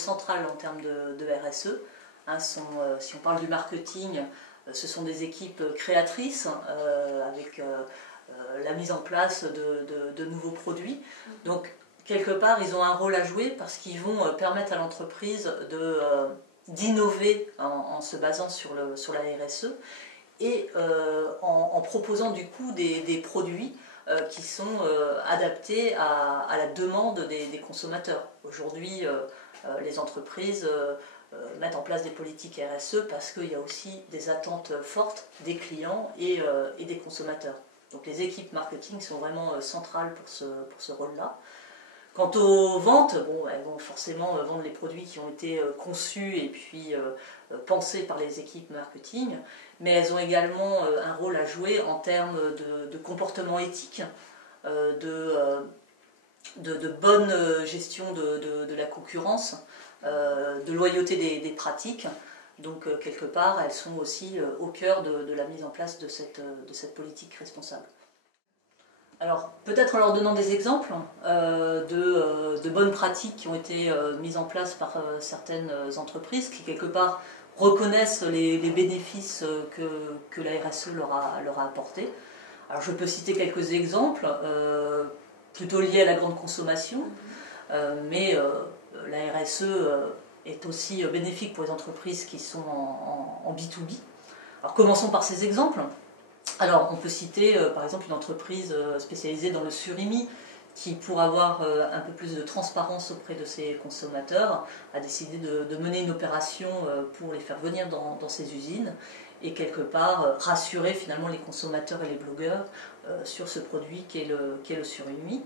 central en termes de RSE. Si on parle du marketing, ce sont des équipes créatrices avec la mise en place de nouveaux produits. Donc, quelque part, ils ont un rôle à jouer parce qu'ils vont permettre à l'entreprise d'innover en se basant sur la RSE et en proposant du coup des produits qui sont adaptés à la demande des consommateurs. Aujourd'hui, les entreprises mettre en place des politiques RSE parce qu'il y a aussi des attentes fortes des clients et des consommateurs. Donc les équipes marketing sont vraiment centrales pour ce rôle-là. Quant aux ventes, bon, elles vont forcément vendre les produits qui ont été conçus et puis pensés par les équipes marketing, mais elles ont également un rôle à jouer en termes de comportement éthique, de bonne gestion de la concurrence, de loyauté des pratiques. Donc quelque part, elles sont aussi au cœur de la mise en place de cette politique responsable. Alors peut-être en leur donnant des exemples de bonnes pratiques qui ont été mises en place par certaines entreprises qui quelque part reconnaissent les bénéfices que la RSE leur a apportés. Alors je peux citer quelques exemples, plutôt liés à la grande consommation, mais la RSE est aussi bénéfique pour les entreprises qui sont en B2B. Alors commençons par ces exemples. Alors on peut citer par exemple une entreprise spécialisée dans le surimi qui, pour avoir un peu plus de transparence auprès de ses consommateurs, a décidé de mener une opération pour les faire venir dans ses usines et quelque part rassurer finalement les consommateurs et les blogueurs sur ce produit qu'est le surimi.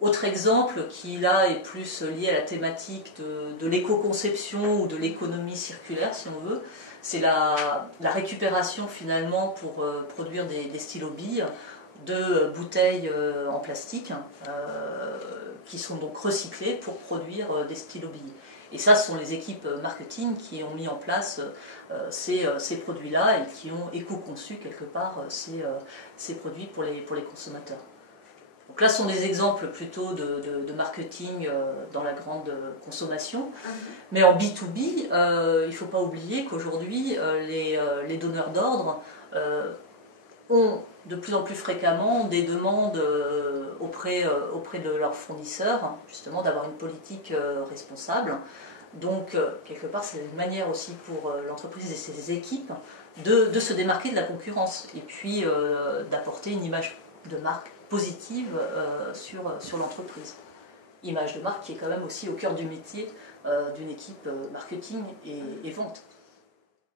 Autre exemple qui là est plus lié à la thématique de l'éco-conception ou de l'économie circulaire si on veut, c'est la récupération finalement pour produire des stylo-billes de bouteilles en plastique qui sont donc recyclées pour produire des stylo-billes. Et ça, ce sont les équipes marketing qui ont mis en place ces produits-là et qui ont éco-conçu quelque part ces produits pour les consommateurs. Donc là, ce sont des exemples plutôt de marketing dans la grande consommation. Mais en B2B, il ne faut pas oublier qu'aujourd'hui, les donneurs d'ordre ont de plus en plus fréquemment des demandes auprès de leurs fournisseurs, justement d'avoir une politique responsable. Donc, quelque part, c'est une manière aussi pour l'entreprise et ses équipes de se démarquer de la concurrence et puis d'apporter une image de marque positive sur l'entreprise. Image de marque qui est quand même aussi au cœur du métier d'une équipe marketing et vente.